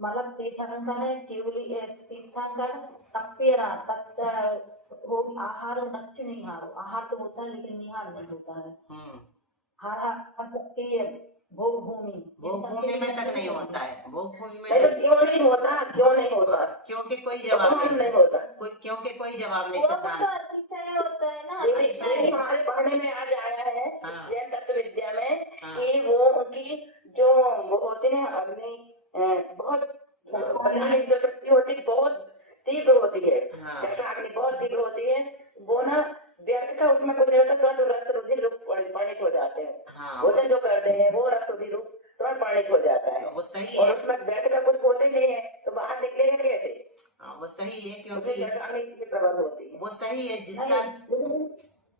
मतलब तीर्थंकर है, केवली तीर्थंकर तपेरा तत् वो आहार नक्ष निहार। आहार तो होता है लेकिन निहार नहीं होता है। भोग भूमि में तक नहीं होता है। भोग भूमि में क्यों नहीं होता? क्योंकि कोई जवाब नहीं होता। क्योंकि कोई जवाब नहीं सकता। होता है ना, हमारे पढ़ने में आज आया है जैन तत्व विद्या में कि वो उनकी जो वो होते हैं अग्नि, बहुत जो शक्ति होती बहुत तीव्र होती है। जैसा अग्नि बहुत तीव्र होती है, वो ना व्यर्थ का उसमें कुछ नहीं होता, तुरंत रस रुधिर रूप परिणित हो जाते हैं। भोजन जो करते हैं वो रस रुधिर रूप तुरंत परिणित हो जाता है। वो सही और है। उसमें व्यर्थ का कुछ होते नहीं है तो बाहर निकलेगा कैसे? वो सही है, क्योंकि प्रबल होती है। वो सही है जिसका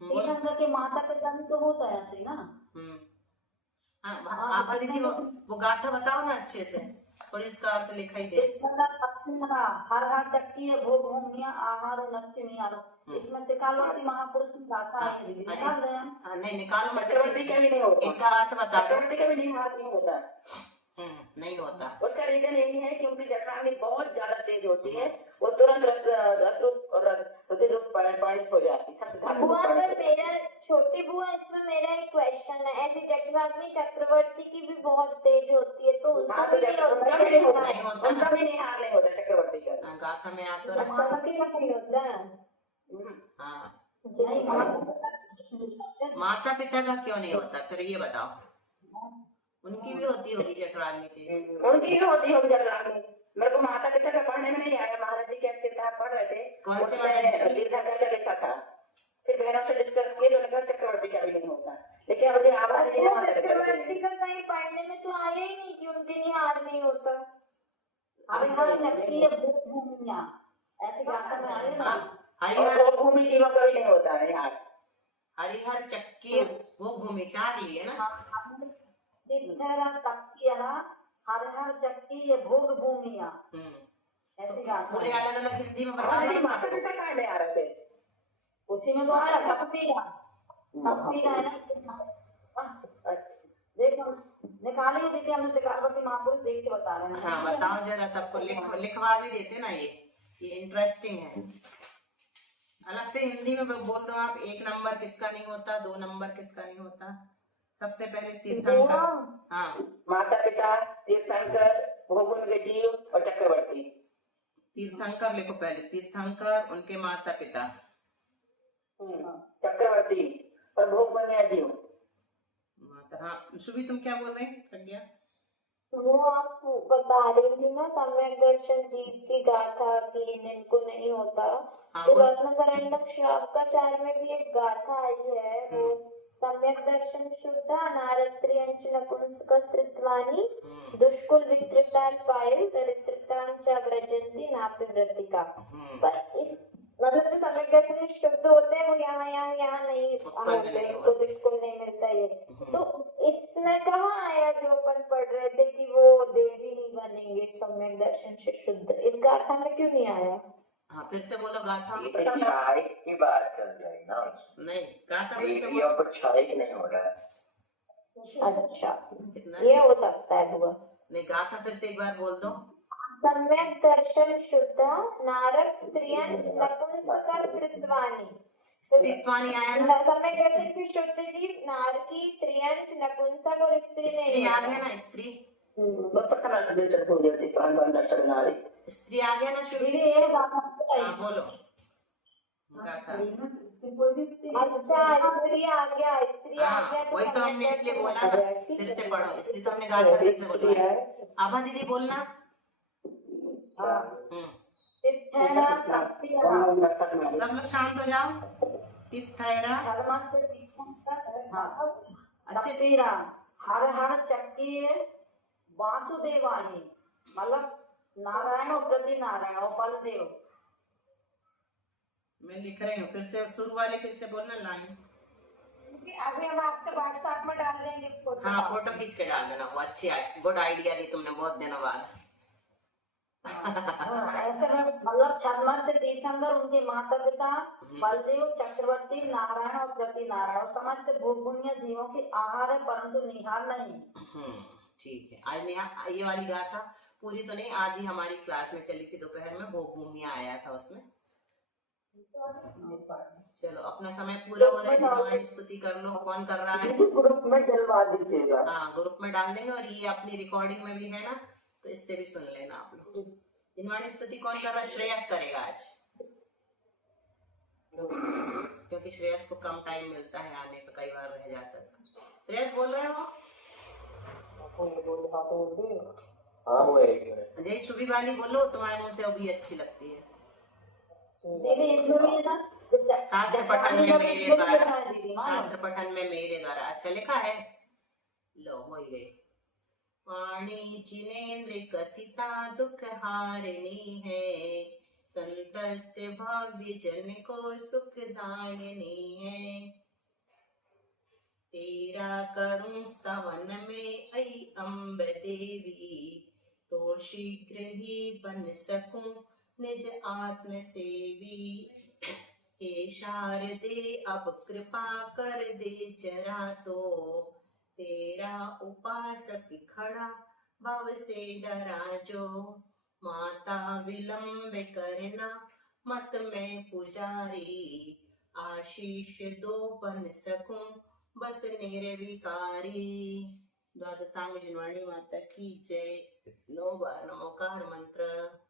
तीर्थंकर के माता पिता में तो होता है ऐसे ना, आप दीदी वो गाथा बताओ ना अच्छे से, और इसका अर्थ लिखाई दे। हर हर चक्की भोग भूमिया आहार नत्य निहारो, इसमें त्रिकालवर्ती महापुरुष की गाथा है दीदी, निकाल दें। नहीं निकालो, चक्रवर्ती का भी नहीं होता, इनका अर्थ बता दो। चक्रवर्ती का भी निहार नहीं होता, नहीं होता। उसका रीजन यही है कि उनकी जठराग्नि बहुत ज्यादा तेज होती है, वो तुरंत रस रूप और प्रतिरूप परिणित हो जाती है। बुआ पर मेरा छोटी बुआ, इसमें मेरा एक क्वेश्चन है, ऐसी जठराग्नि चक्रवर्ती की भी बहुत तेज होती है, तो उनका भी नहीं होता? उनका भी निहार नहीं होता चक्रवर्ती का। गाथा में आप तो चक्रवर्ती का नहीं होता। माता पिता का क्यों नहीं होता, फिर ये बताओ। उनकी भी होती होगी जठराग्नि तेज? उनकी भी होती होगी जठराग्नि। मेरे को माता पिता का पढ़ने में नहीं आया, महाराज जी के किताब पढ़ रहे थे, उसमें तीर्थंकर का लिखा था, फिर बहनों से डिस्कस किए तो उन्होंने चक्रवर्ती का भी नहीं होता, लेकिन मुझे आवाज चक्रवर्ती का कहीं पढ़ने में तो आया ही नहीं कि उनके निहार नहीं होता। ऐसी गाथा में आए ना, हरिहर भूमि जीवों का भी नहीं होता है यहाँ। हरिहर चक्की वो भूमि 4 लिए ना, हर हर चक्की ये भोग भूमिया, ऐसी गाथा पूरे अलग अलग हिंदी में बता रहे माता पिता कहाँ में आ रहे थे, उसी में तो आया तपीरा है ना। देखो निकालिए दीदी, हमने त्रिकालवर्ती महापुरुष देख के बता रहे हैं। हाँ बताओ जरा, सबको लिखवा भी देते ना, ये इंटरेस्टिंग है। अलग से हिंदी में बोल दो आप, 1 नंबर किसका नहीं होता, 2 नंबर किसका नहीं होता। सबसे पहले तीर्थंकर, हाँ माता पिता, तीर्थंकर, भोगुन के जीव और चक्रवर्ती। तीर्थंकर लिखो पहले, तीर्थंकर उनके माता पिता, चक्रवर्ती और भोगुन जीव। हाँ सुबी तुम क्या बोल रहे हैं? प्रज्ञा वो आप बता रही थी ना सम्यक दर्शन जीव की गाथा की इनको नहीं होता, तो रत्नकरंडक श्रावकाचार्य में भी एक गाथा आई है, वो सम्यक दर्शन शुद्ध नारत्रियंच नपुंसकस्त्रित्वानि दुष्कुल विकृतान् पायल दरिद्रतां च व्रजन्ति नापिव्रतिका। पर इस मतलब जो सम्यक दर्शन शुद्ध होते हैं वो यहाँ नहीं होते, उनको दुष्कुल नहीं मिलता ये, तो इसमें कहाँ आया जो अपन पढ़ रहे थे कि वो देवी नहीं बनेंगे सम्यक दर्शन से शुद्ध, इस गाथा में क्यों नहीं आया? हाँ फिर से बोलो गाथा। की बात चल रही है ना, नहीं गाथा नहीं हो रहा है। अच्छा ये हो सकता है बुआ। नहीं गाथा फिर से एक बार बोल दो। सम्यक दर्शन शुद्ध नारक त्रियंच नपुंसकस्त्रित्वानि, स्त्रीत्वानि आया ना, सम्यक दर्शन की शुद्ध जीव नारकी त्रियंच नपुंसक और स्त्री नहीं आ गया ना, स्त्री स्त्री आ गया ना शुरू। हाँ बोलो गाथा। अच्छा स्त्री आ गया, स्त्री आ गया, वही तो हमने इसलिए बोला ना, फिर से पढ़ो, इसलिए तो हमने गाथा फिर से बोला। आभा दीदी बोलना। सब लोग शांत हो जाओ। तीर्थैरा अच्छे से हर हर चक्की वासुदेवानी, मतलब नारायण और प्रति नारायण और बलदेव। मैं लिख रही हूँ, फिर से शुरू वाले फिर से बोलना लाइन। अभी हम आपके व्हाट्सएप में डाल देंगे फोटो। हाँ फोटो खींच के डाल देना, वो अच्छी गुड आइडिया दी तुमने बहुत दिनों बाद। ऐसे में मतलब छद्मस्थ तीर्थंकर उनके माता पिता बलदेव, चक्रवर्ती, नारायण और प्रति नारायण, समस्त भोगभूमिया जीवों की आहार है परंतु निहार नहीं। ठीक है, आज निहार ये वाली गाथा पूरी तो नहीं, आधी हमारी क्लास में चली थी दोपहर में, भोगभूमिया आया था उसमें। चलो अपना समय पूरा हो रहा है, जिन्होंने स्तुति कर लो। कौन कर रहा है? ग्रुप में डलवा दीजिएगा। हाँ ग्रुप में डाल देंगे, और ये अपनी रिकॉर्डिंग में भी है ना, तो इससे भी सुन लेना आप लोग। जिन्होंने स्तुति कौन कर रहा है? श्रेयस करेगा आज, क्योंकि श्रेयस को कम टाइम मिलता है आने का, कई बार रह जाता है। श्रेयस बोल रहे हो? जय सुबी वाली बोलो, तुम्हारे मुंह से अभी अच्छी लगती है। शास्त्र पठन में मेरे द्वारा, शास्त्र पठन में मेरे द्वारा, अच्छा लिखा है। लो हो ही गई। वाणी जिनेन्द्र कथिता दुख हारिणी है, संतस्त भव्य जन को सुखदायिनी है। तेरा करूं स्तवन में ऐ अम्ब देवी, तो शीघ्र ही बन सकूं निज आत्म सेवी। हे शारदे अब कृपा कर दे जरा, तो तेरा उपासक खड़ा भव से डरा जो। माता विलंब करना मत मैं पुजारी, आशीष दो बन सकूं बस निर्विकारी। द्वादशांग जिनवाणी माता की जय। 9 बार नमोकार मंत्र।